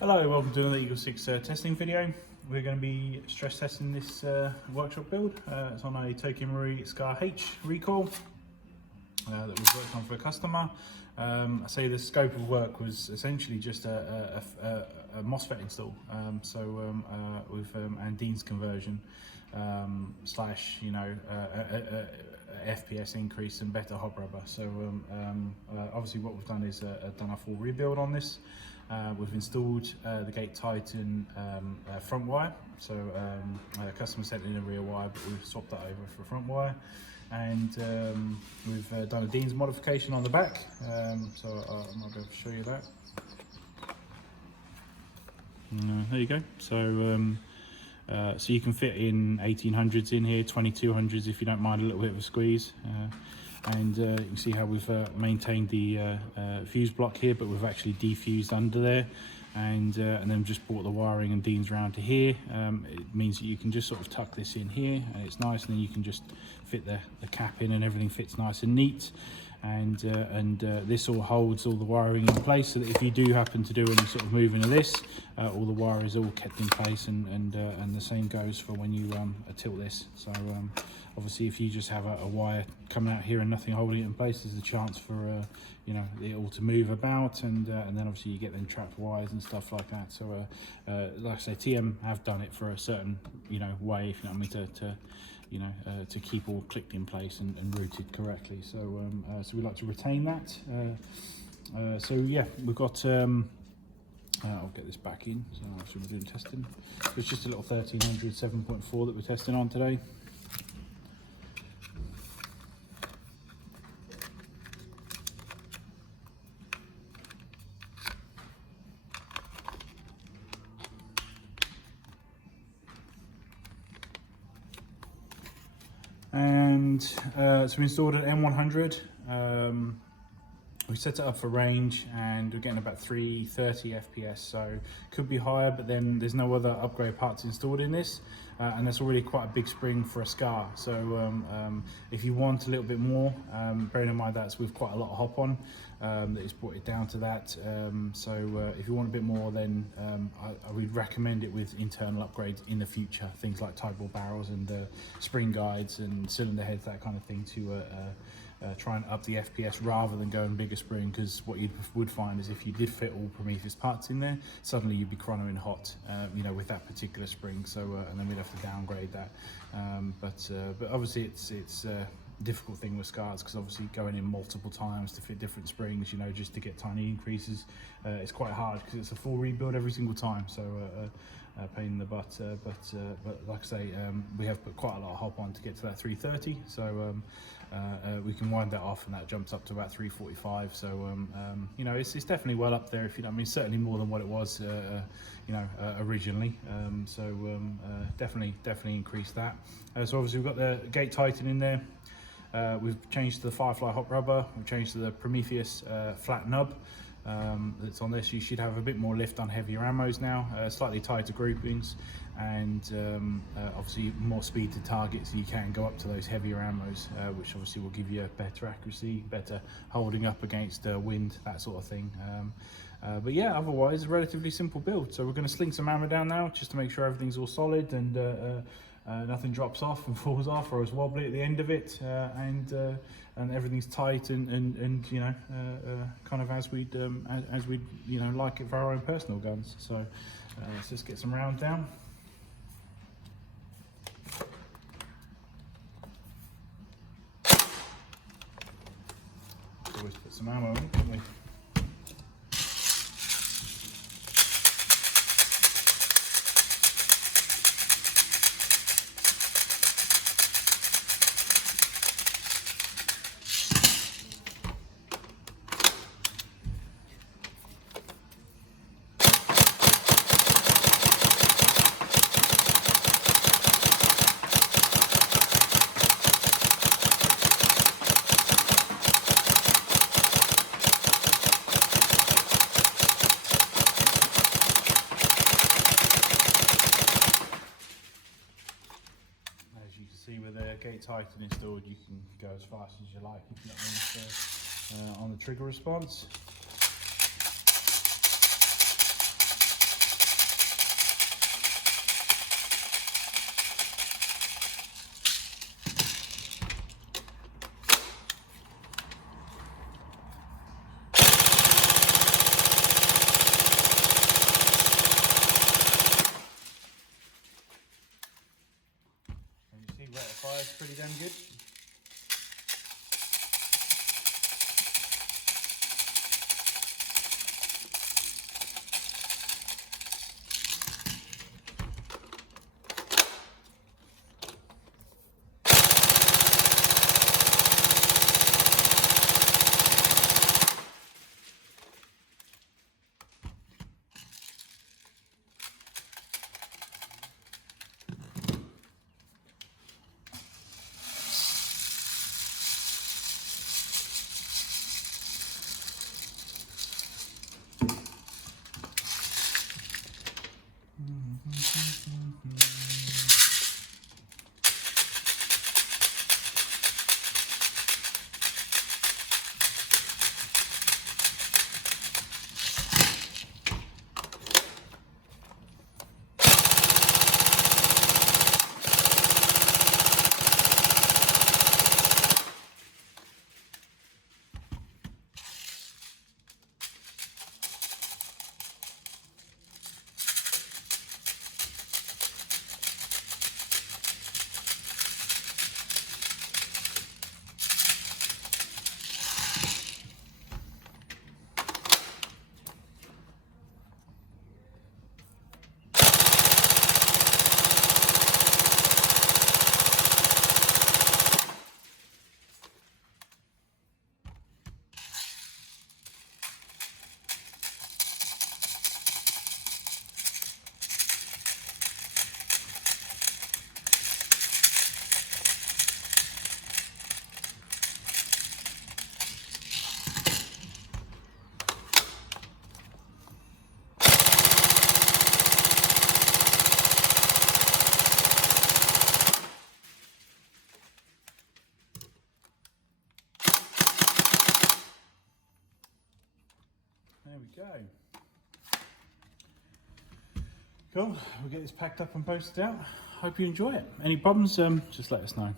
Hello, welcome to another Eagle 6 testing video. We're going to be stress testing this workshop build. It's on a TM SCAR H recoil that we've worked on for a customer. I say the scope of work was essentially just a MOSFET install, with Andine's conversion slash, FPS increase and better hot rubber. So obviously what we've done is done a full rebuild on this. We've installed the Gate Titan front wire, so customer sent in a rear wire, but we've swapped that over for front wire, and we've done a Dean's modification on the back, so I might be able to show you that. There you go. So so you can fit in 1800s in here, 2200s if you don't mind a little bit of a squeeze. And you can see how we've maintained the fuse block here, but we've actually defused under there, and then just brought the wiring and Deans around to here. It means that you can just sort of tuck this in here, and it's nice, and then you can just fit the cap in, and everything fits nice and neat. And this all holds all the wiring in place, so that if you do happen to do any sort of moving of this, all the wire is all kept in place, and the same goes for when you tilt this. So obviously if you just have a wire coming out here and nothing holding it in place, there's a chance for it all to move about, and then obviously you get them trapped wires and stuff like that. So like I say, TM have done it for a certain way, if you know what I mean, to keep all clicked in place and routed correctly. So so we like to retain that. So yeah, we've got I'll get this back in. So we're doing testing. So it's just a little 1300 7.4 that we're testing on today. And so we installed an M100. We set it up for range, and we're getting about 330 FPS, so could be higher, but then there's no other upgrade parts installed in this, and that's already quite a big spring for a SCAR. So if you want a little bit more, bearing in mind that's with quite a lot of hop on, that has brought it down to that. So if you want a bit more, then I would recommend it with internal upgrades in the future, things like tie ball barrels and spring guides and cylinder heads, that kind of thing, to try and up the FPS rather than going bigger spring, because what you would find is if you did fit all Prometheus parts in there, suddenly you'd be chronoing hot, with that particular spring. So and then we'd have to downgrade that. But obviously it's a difficult thing with SCARs, because obviously going in multiple times to fit different springs, just to get tiny increases, it's quite hard, because it's a full rebuild every single time. So pain in the butt, but like I say, we have put quite a lot of hop on to get to that 330, so we can wind that off, and that jumps up to about 345. So it's definitely well up there, if you know what I mean, certainly more than what it was originally. Definitely increased that. So obviously we've got the Gate Titan in there. We've changed to the Firefly hot rubber. We've changed to the Prometheus flat nub that's on this. You should have a bit more lift on heavier ammos now, slightly tighter groupings, and obviously more speed to target, so you can go up to those heavier ammos, which obviously will give you a better accuracy, better holding up against wind, that sort of thing. But yeah, otherwise relatively simple build. So we're going to sling some ammo down now, just to make sure everything's all solid, and nothing drops off and falls off or is wobbly at the end of it, and everything's tight and kind of as we'd like it for our own personal guns. So let's just get some rounds down. Always put some ammo in, don't we? With a Gate Titan installed, you can go as fast as you like, if you know what I mean, on the trigger response. There we go. Cool, we'll get this packed up and posted out. Hope you enjoy it. Any problems, just let us know.